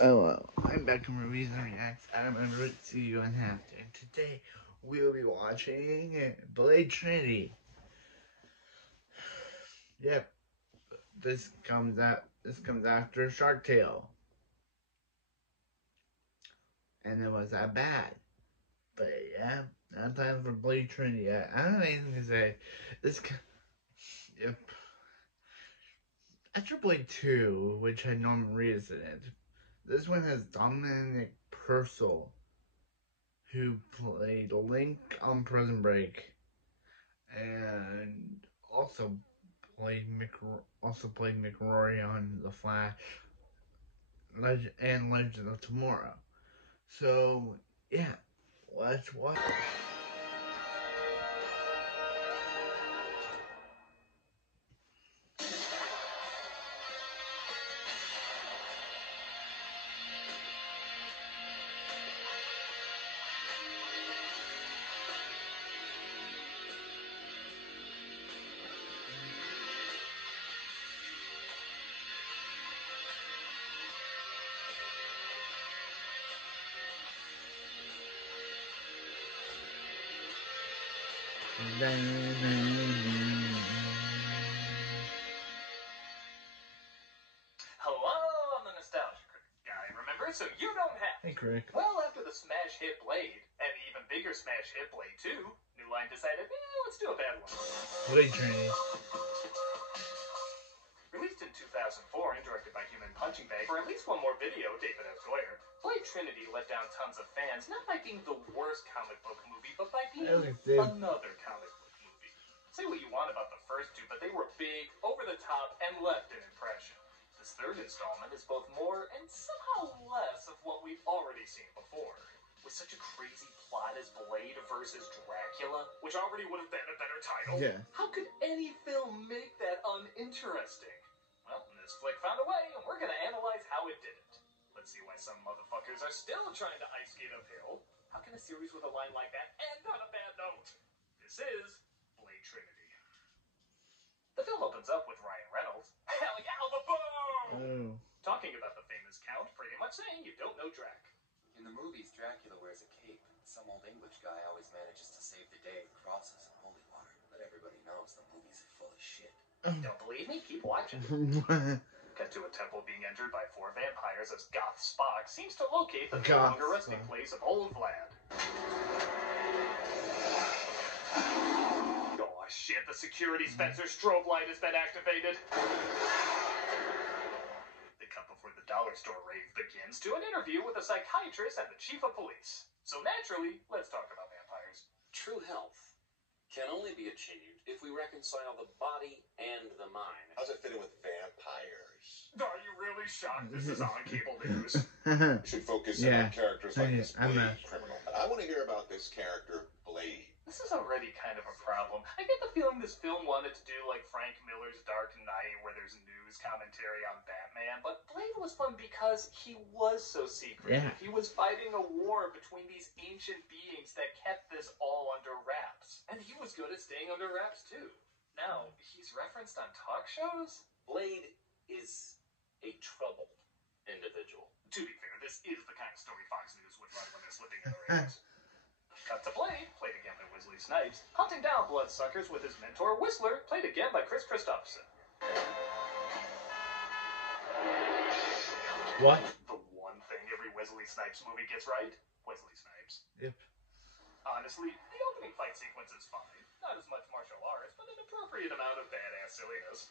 Hello, I'm back from Movies and Reacts. I'm going to see you in Hampton. Today, we will be watching Blade Trinity. Yep, this comes after Shark Tale. And it was that bad. But yeah, not time for Blade Trinity yet. I don't have anything to say. Yep. After Blade 2, which had Norman Reedus in it, this one has Dominic Purcell, who played Link on Prison Break, and also played McRory on The Flash, and Legend of Tomorrow. So yeah, let's watch. Hello, I'm the Nostalgia Critic guy, remember? So you don't have Hey, Crick. Well, after the smash hit Blade, and the even bigger smash hit Blade 2, New Line decided, let's do a bad one. Blade Trinity. Released in 2004 and directed by Human Punching Bag, for at least one more video, David F. Goyer, Blade Trinity let down tons of fans, not by being the worst comic book movie, but by being another comic book movie. Say what you want about the first two, but they were big, over the top, and left an impression. This third installment is both more and somehow less of what we've already seen before. With such a crazy plot as Blade versus Dracula, which already would have been a better title, how could any film make that uninteresting? Well, this flick found a way, and we're gonna analyze how it did it. Let's see why some motherfuckers are still trying to ice skate uphill. How can a series with a line like that end on a bad note? This is Blade Trinity. The film opens up with Ryan Reynolds. Hell yeah, the boom! Talking about the famous Count, pretty much saying you don't know Drac. In the movies, Dracula wears a cape. Some old English guy always manages to save the day with crosses and holy water. But everybody knows the movie's full of shit. Don't believe me? Keep watching. Cut to a temple being entered by 4 vampires as Goth Spock seems to locate the no longer resting place of old Vlad. Oh shit, the security Spencer strobe light has been activated. They cut before the dollar store rave begins to an interview with a psychiatrist and the chief of police. So naturally, let's talk about vampires. True health can only be achieved if we reconcile the body and the mind. How's it fit in with vampires? Are you really shocked this is on cable news? We should focus on characters like this Blade criminal. I want to hear about this character, Blade. This is already kind of a problem. I get the feeling this film wanted to do like Frank Miller's Dark Knight, where there's news commentary on Batman, but Blade was fun because he was so secret. Yeah. He was fighting a war between these ancient beings that kept this all under wraps. And he was good at staying under wraps too. Now, he's referenced on talk shows? Blade is a troubled individual. To be fair, this is the kind of story Fox News would run when they're slipping in their ears. Cut to Blade, played again by Wesley Snipes, hunting down bloodsuckers with his mentor Whistler, played again by Chris Christopherson. What? The one thing every Wesley Snipes movie gets right? Wesley Snipes. Yep. Honestly, the opening fight sequence is fine. Not as much martial arts, but an appropriate amount of badass silliness.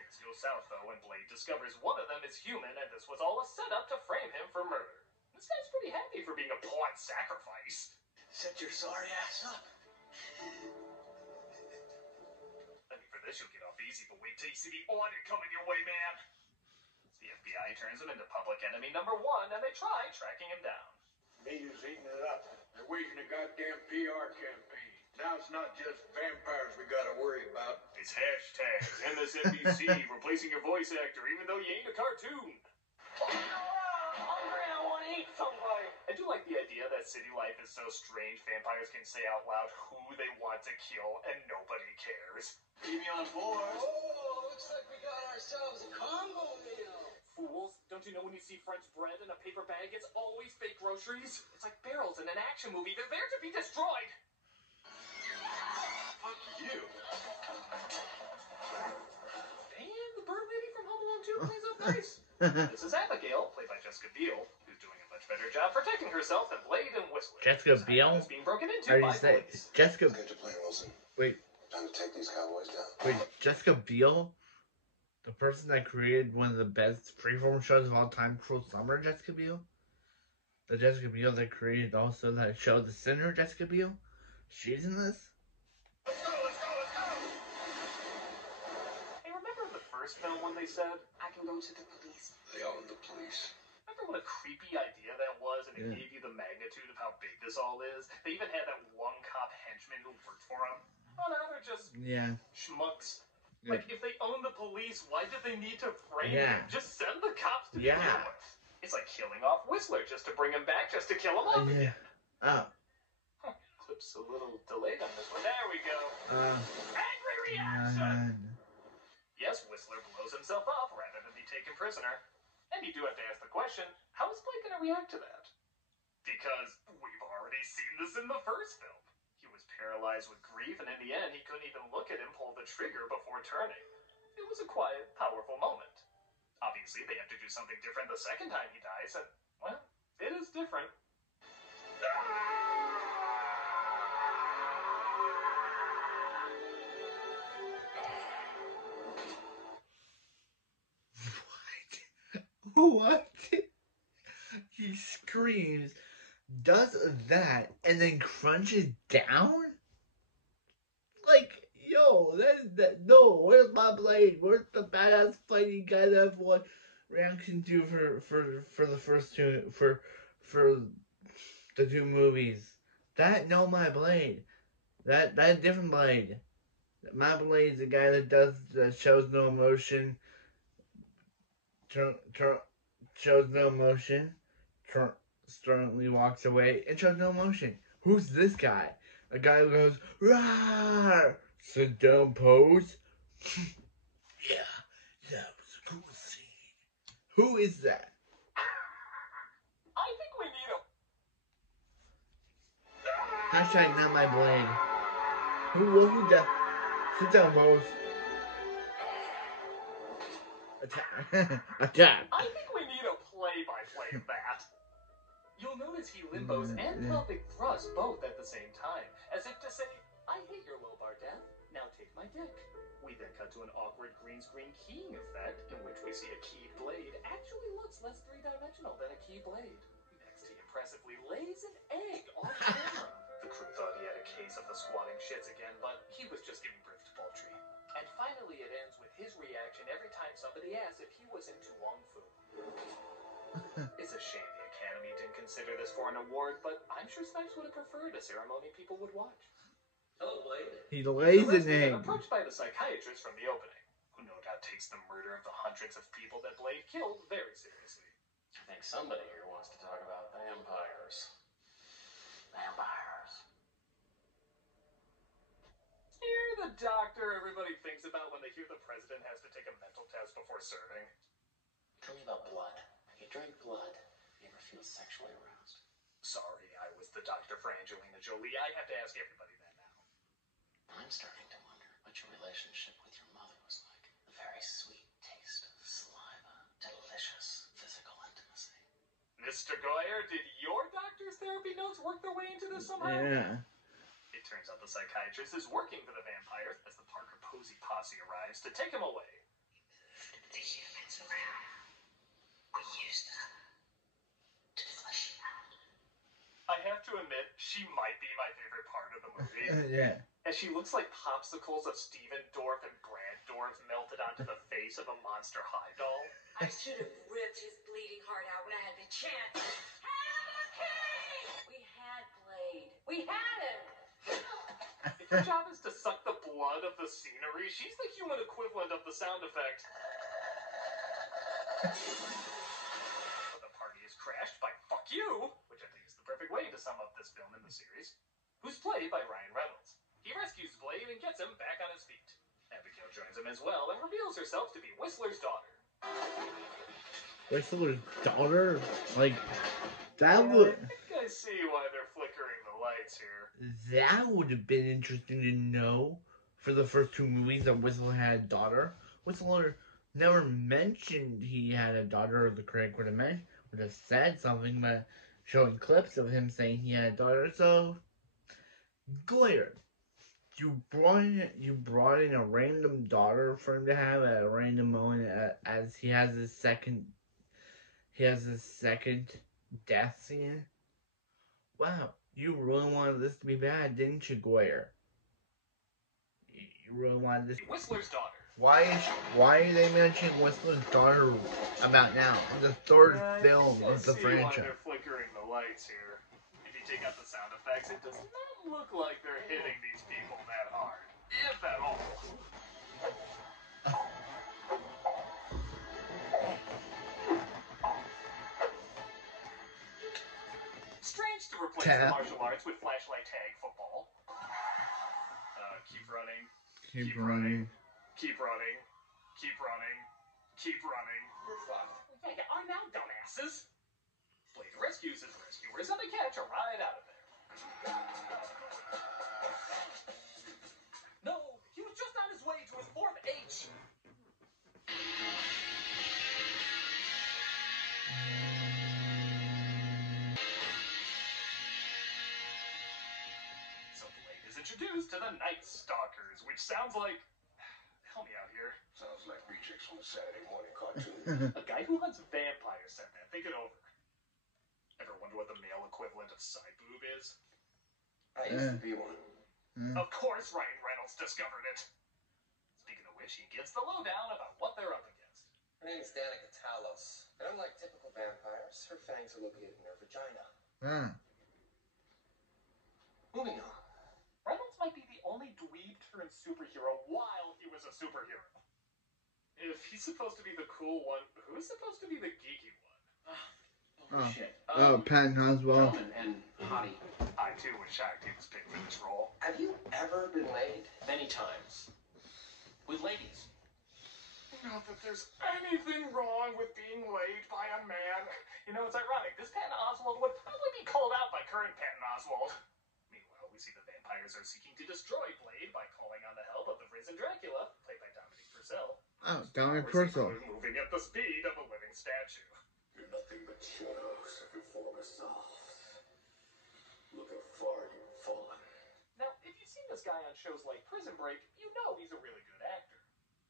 Things go south, though, when Blade discovers one of them is human, and this was all a setup to frame him for murder. This guy's pretty happy for being a pawn sacrifice. Set your sorry ass up. I mean, for this you'll get off easy, but wait till you see the audit coming your way, man. The FBI turns him into public enemy number 1, and they try tracking him down. Media's eating it up. They're waging a goddamn PR campaign. Now it's not just vampires we gotta worry about. It's hashtags, MSNBC, replacing your voice actor, even though you ain't a cartoon. I do like the idea that city life is so strange vampires can say out loud who they want to kill and nobody cares. Keep me on board. Oh, looks like we got ourselves a combo meal. Fools, don't Don't you know when you see French bread in a paper bag, it's always fake groceries? It's like barrels in an action movie. They're there to be destroyed. Fuck you. And the bird lady from Home Alone 2 plays up nice. This is Abigail, played by Jessica Biel, who's doing a much better job protecting herself than Blade and Whistler. Jessica Biel? Is being broken into Are by you saying police. Jessica? Let's get your plan, Wilson. Wait, Time to take these cowboys down. wait, Jessica Biel, the person that created one of the best freeform shows of all time, Cruel Summer. Jessica Biel, the Jessica Biel that created also that show The Sinner. Jessica Biel, she's in this. Let's go, let's go, let's go! Hey, remember the first film when they said, I can go to the police. They own the police. remember what a creepy idea that was, and it gave you the magnitude of how big this all is? They even had that one cop henchman who worked for him. Oh, now they're just schmucks. Yeah. Like, if they own the police, why did they need to frame Yeah. him? Just send the cops to begin with. It's like killing off Whistler just to bring him back, just to kill him off again. Oh. Clip's a little delayed on this one. There we go. Angry reaction! Yes, Whistler blows himself up rather than be taken prisoner. And you do have to ask the question, how is Blake going to react to that? Because we've already seen this in the first film. He was paralyzed with grief, and in the end, he couldn't even look at him pull the trigger before turning. It was a quiet, powerful moment. Obviously, they have to do something different the second time he dies, and, well, it is different. What? He screams, does that, and then crunches down? Like, yo, no, where's my blade? Where's the badass fighting guy that everyone reaction to for the first two, for the two movies? No, my blade. That different blade. My blade's the guy that shows no emotion. Shows no emotion, sternly walks away, and shows no emotion. Who's this guy? A guy who goes, "Rawr!" Sit down, pose. Yeah, that was a cool scene. Who is that? I think we need a... Hashtag not my blade. Who that? Sit down, pose. Attack. I think we need a play-by-play of that. You'll notice he limbos and pelvic thrusts both at the same time, as if to say, I hate your low-bar death, now take my dick. We then cut to an awkward green screen keying effect, in which we see a keyed blade actually looks less three-dimensional than a key blade. Next, he impressively lays an egg off camera. The crew thought he had a case of the squatting shits again, but he was just giving birth to poultry. And finally, it ends with his reaction every time somebody asks if he was into Wong Fu. It's a shame the Academy didn't consider this for an award, but I'm sure Snipes would have preferred a ceremony people would watch. Hello, Blade. He lays an egg. Approached by the psychiatrist from the opening, who no doubt takes the murder of the hundreds of people that Blade killed very seriously. I think somebody here wants to talk about vampires. Vampires. You're the doctor everybody thinks about when they hear the president has to take a mental test before serving. Tell me about blood. You drink blood. You ever feel sexually aroused? Sorry, I was the doctor for Angelina Jolie. I have to ask everybody that now. I'm starting to wonder what your relationship with your mother was like. A very sweet taste of saliva. Delicious physical intimacy. Mr. Goyer, did your doctor's therapy notes work their way into this somehow? Yeah. It turns out the psychiatrist is working for the vampires as the Parker Posey posse arrives to take him away. The humans around. We use them to flesh them out. I have to admit, she might be my favorite part of the movie. Yeah. As she looks like popsicles of Steven Dorff and Brad Dorff melted onto the face of a Monster High doll. I should have ripped his bleeding heart out when I had the chance. We had Blade. We had him. If her job is to suck the blood of the scenery, she's the human equivalent of the sound effect. But the party is crashed by Fuck You, which I think is the perfect way to sum up this film in the series, who's played by Ryan Reynolds. He rescues Blade and gets him back on his feet. Abigail joins him as well and reveals herself to be Whistler's daughter. Whistler's daughter? Like, that Yeah, would... I think I see why they're flickering the lights here. That would have been interesting to know for the first two movies that Whistler had a daughter. Whistler never mentioned he had a daughter, or the critic would have said something, but showing clips of him saying he had a daughter. So, Goyer, you brought in a random daughter for him to have at a random moment, as he has his second death scene. Wow, you really wanted this to be bad, didn't you, Goyer? You really wanted this. Whistler's daughter. Why are they mentioning Whistler's daughter about now? The third film of the franchise. They're flickering the lights here. If you take out the sound effects, it does not look like they're hitting these people that hard, if at all. Strange to replace the martial arts with flashlight tag football. Keep running. Keep running. Keep running. Keep running. Keep running. We're fine. Yeah, are now, dumbasses. Blade rescues his rescuers and they catch a ride out of there. No, he was just on his way to his fourth H. So Blade is introduced to the Night Stalkers, which sounds like... Help me out here. Sounds like rejects from a Saturday morning cartoon. A guy who hunts vampires said that. Think it over. Ever wonder what the male equivalent of side boob is? I used to be one. Of course Ryan Reynolds discovered it. Speaking of which, he gives the lowdown about what they're up against. Her name is Danica Talos. And unlike typical vampires, her fangs are located in her vagina. Moving on. Reynolds might be the only dweeb-turned superhero while he was a superhero. If he's supposed to be the cool one, who's supposed to be the geeky one? Shit. Patton Oswalt. And Hottie. I too was shocked he was picked for this role. Have you ever been laid? Many times. With ladies. Not that there's anything wrong with being laid by a man. You know, it's ironic. This Patton Oswalt would probably be called out by current Patton Oswalt. Meanwhile, we see the vampires are seeking to destroy Blade by calling on the help of the risen Dracula, played by Dominic Purcell. Oh, Dominic Purcell. Moving at the speed of a living statue. You're nothing but shadows if your form is soft. Look how far you've fallen. Now, if you've seen this guy on shows like Prison Break, you know he's a really good actor.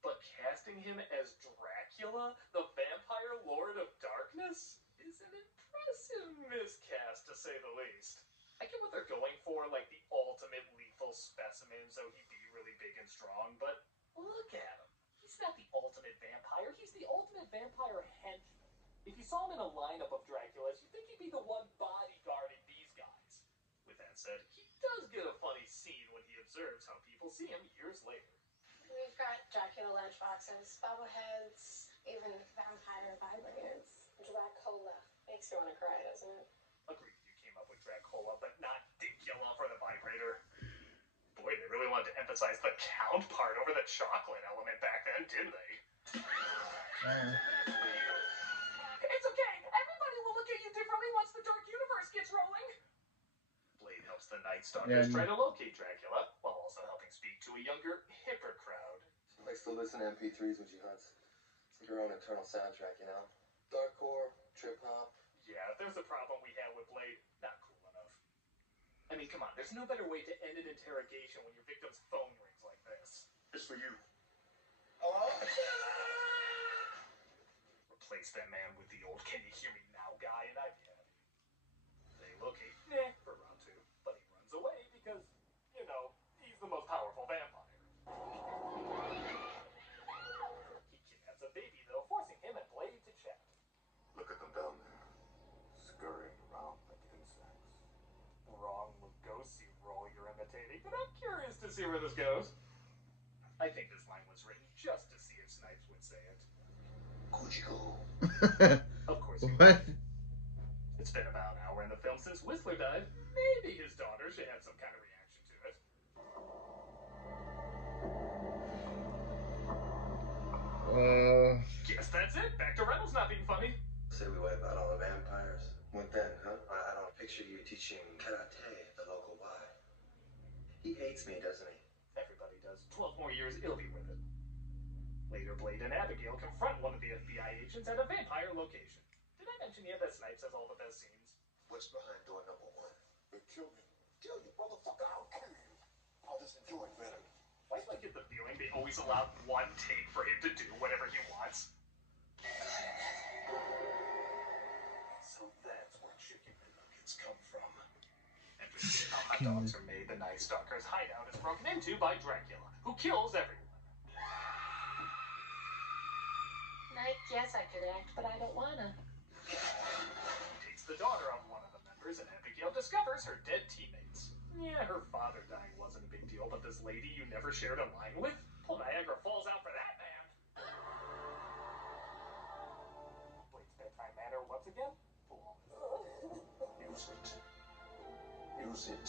But casting him as Dracula, the vampire lord of darkness, is an impressive miscast, to say the least. I get what they're going for, like the ultimate lethal specimen, so he'd be really big and strong, but look at him. He's not the ultimate vampire, he's the ultimate vampire henchman. If you saw him in a lineup of Draculas, you'd think he'd be the one bodyguarding these guys. With that said, he does get a funny scene when he observes how people see him years later. We've got Dracula lunchboxes, bobbleheads, even vampire vibrators. Dracola. Makes you want to cry, doesn't it? Agreed, you came up with Dracola, but not Dicula for the vibrator. Boy, they really wanted to emphasize the count part over the chocolate element back then, didn't they? It's okay! Everybody will look at you differently once the Dark Universe gets rolling! Blade helps the Night Stalkers try to locate Dracula, while also helping speak to a younger, hipper crowd. I still listen to MP3s when she hunts. It's like her own internal soundtrack, you know? Darkcore, trip-hop. Yeah, if there's a problem we had with Blade, not cool enough. I mean, come on, there's no better way to end an interrogation when your victim's phone rings like this. It's for you. Hello? Replace that man with the old "can you hear me now" guy, and I'd be happy. They locate for round 2, but he runs away because, you know, he's the most powerful vampire. He kidnaps a baby, though, forcing him and Blade to chat. Look at them down there, scurrying around like insects. Wrong Lugosi role you're imitating, but I'm curious to see where this goes. I think this line was written just to see if Snipes would say it. Of course he would. It's been about an hour in the film since Whistler died. Maybe his daughter should have some kind of reaction to it. Guess that's it. Back to Reynolds not being funny. teaching karate at the local Y. He hates me, doesn't he? Everybody does. 12 more years, he'll be with it. Later, Blade and Abigail confront one of the FBI agents at a vampire location. Did I mention yet that Snipes has all the best scenes? What's behind door number 1? They killed me. Kill you, motherfucker. I'll kill you. I'll just enjoy it better. Why do I get the feeling they always allow one take for him to do whatever he wants? So that's where chicken nuggets come from. Interesting how hot dogs are made. The Night Stalker's hideout is broken into by Dracula, who kills everyone. I guess I could act, but I don't wanna. He takes the daughter of one of the members, and Abigail discovers her dead teammates. Yeah, her father dying wasn't a big deal, but this lady you never shared a line with? Well, Niagara Falls out for that man. Blade's bedtime manner once again? Use it. Use it.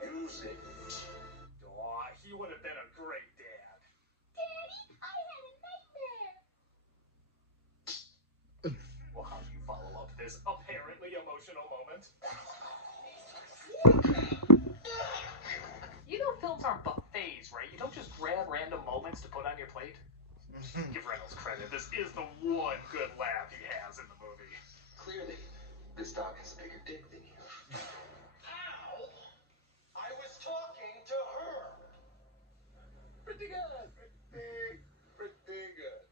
Use it. Aw, he would have been a great dad. Daddy, I had a nightmare. Well, how do you follow up this apparently emotional moment? You know films aren't buffets, right? You don't just grab random moments to put on your plate. Give Reynolds credit. This is the one good laugh he has in the movie. Clearly, this dog has a bigger dick than you. Ow! I was talking to her. Pretty good. Pretty good.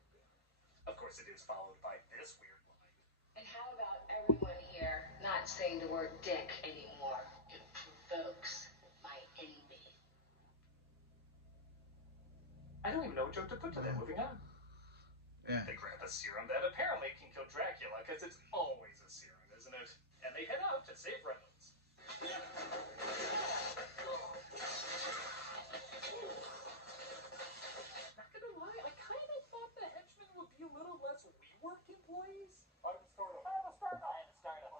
Of course, it is followed by this weird line. And how about everyone here not saying the word dick anymore? It provokes my envy. I don't even know what joke to put to that. Moving on. Yeah. They grab a serum that apparently can kill Dracula, because it's always a serum, isn't it? And they head out to save Reynolds. Not gonna lie, I kind of thought the henchmen would be a little less WeWork employees. I have a startup. I have a startup. I have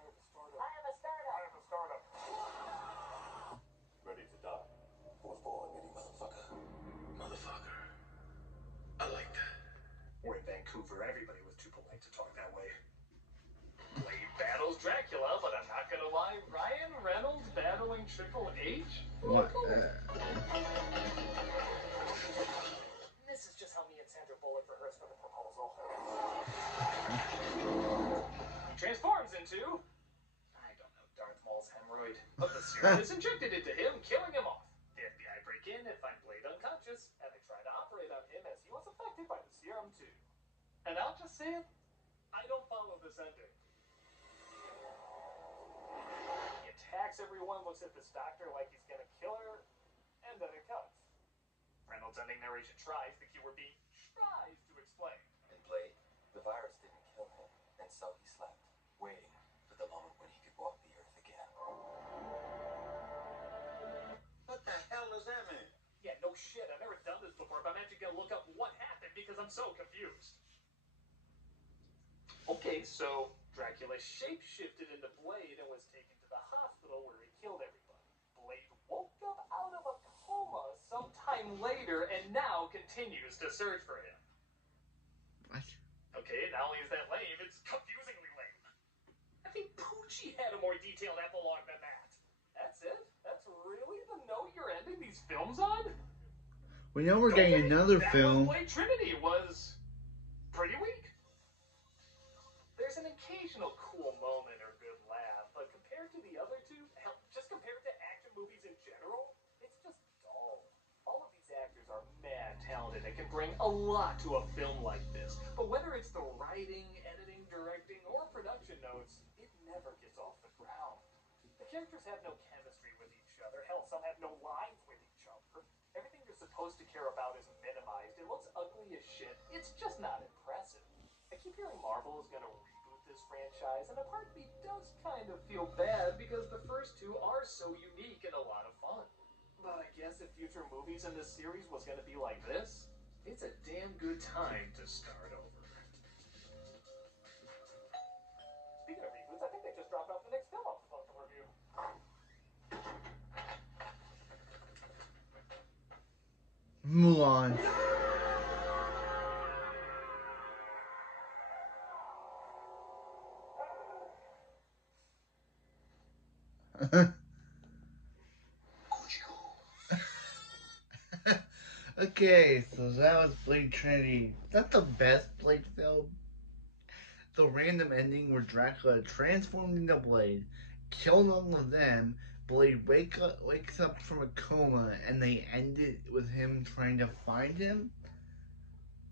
a startup. I have a startup. I have a startup. I have a startup. Ready to die. Fourth ball admitting, motherfucker. Motherfucker. I like that. We're in Vancouver. Everybody was too polite to talk that way. Blade battles Dracula, but I'm not gonna lie, Ryan Reynolds battling Triple H? What? This is just how me and Sandra Bullock rehearsed for the proposal. He transforms into, I don't know, Darth Maul's hemorrhoid. But the serum is injected into him, killing him off. The FBI break in and find Blade unconscious, and they try to operate on him as he was affected by the serum too. And I'll just say it, I don't follow this ending. He attacks everyone, looks at this doctor like he's gonna kill her, and then it cuts. Reynolds' ending narration tries, the keyword being tries to explain. And Blade, the virus didn't kill him, and so he slept, waiting for the moment when he could walk the earth again. What the hell does that mean? Yeah, no shit, I've never done this before, but I'm actually gonna look up what happened because I'm so confused. Okay, so Dracula shape-shifted into Blade and was taken to the hospital where he killed everybody. Blade woke up out of a coma sometime later and now continues to search for him. What? Okay, not only is that lame, it's confusingly lame. I think Poochie had a more detailed epilogue than that. That's it? That's really the note you're ending these films on? We know we're getting another film. Blade Trinity was pretty weak. There's an occasional cool moment or good laugh, but compared to the other two, hell, just compared to action movies in general, it's just dull. All of these actors are mad talented and can bring a lot to a film like this. But whether it's the writing, editing, directing, or production notes, it never gets off the ground. The characters have no chemistry with each other. Hell, some have no lines with each other. Everything you're supposed to care about is minimized. It looks ugly as shit. It's just not impressive. I keep hearing Marvel is gonna reboot this franchise, and a part of me does kind of feel bad because the first two are so unique and a lot of fun. But I guess if future movies in this series was gonna be like this, it's a damn good time to start over. Speaking of reboots, I think they just dropped off the next film I'm supposed to review. Mulan. Okay, so that was Blade Trinity. Is that the best Blade film? The random ending where Dracula transformed into Blade, killed all of them. Blade wakes up from a coma, and they end it with him trying to find him.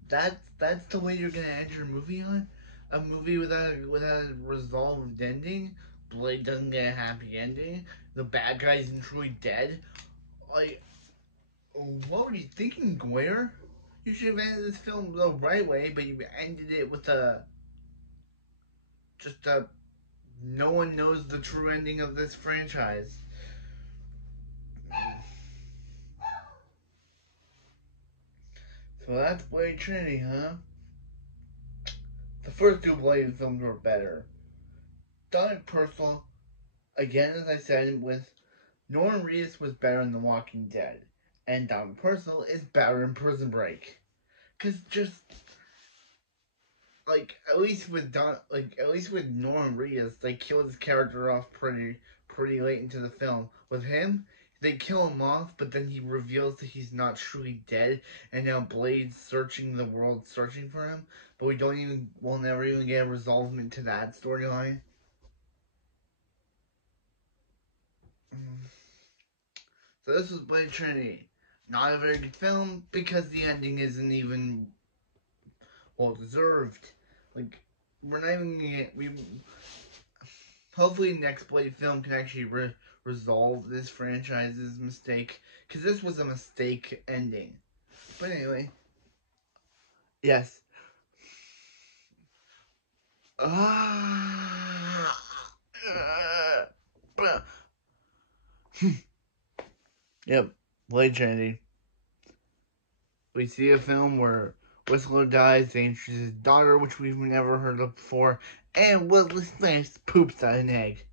That's the way you're gonna end your movie on? A movie without a resolved ending? Blade doesn't get a happy ending. The bad guy isn't truly dead. Like, what were you thinking, Goyer? You should have ended this film the right way, but you ended it with just a no one knows the true ending of this franchise. So that's Blade Trinity, huh? The first two Blade films were better. Done it personal, again, as I said, with Norman Reedus was better in The Walking Dead, and Don Personal is better in Prison Break. Cause just like at least with Norman Reedus, they killed his character off pretty late into the film. With him, they kill him off, but then he reveals that he's not truly dead, and now Blade's searching the world, searching for him. But we'll never even get a resolvement to that storyline. So this was Blade Trinity. Not a very good film because the ending isn't even well deserved. Like, we're not even gonna get, hopefully next Blade film can actually resolve this franchise's mistake, because this was a mistake ending. But anyway, yes. Yep, Blade Trinity. We see a film where Whistler dies, they introduce his daughter, which we've never heard of before, and Wesley Snipes poops out an egg.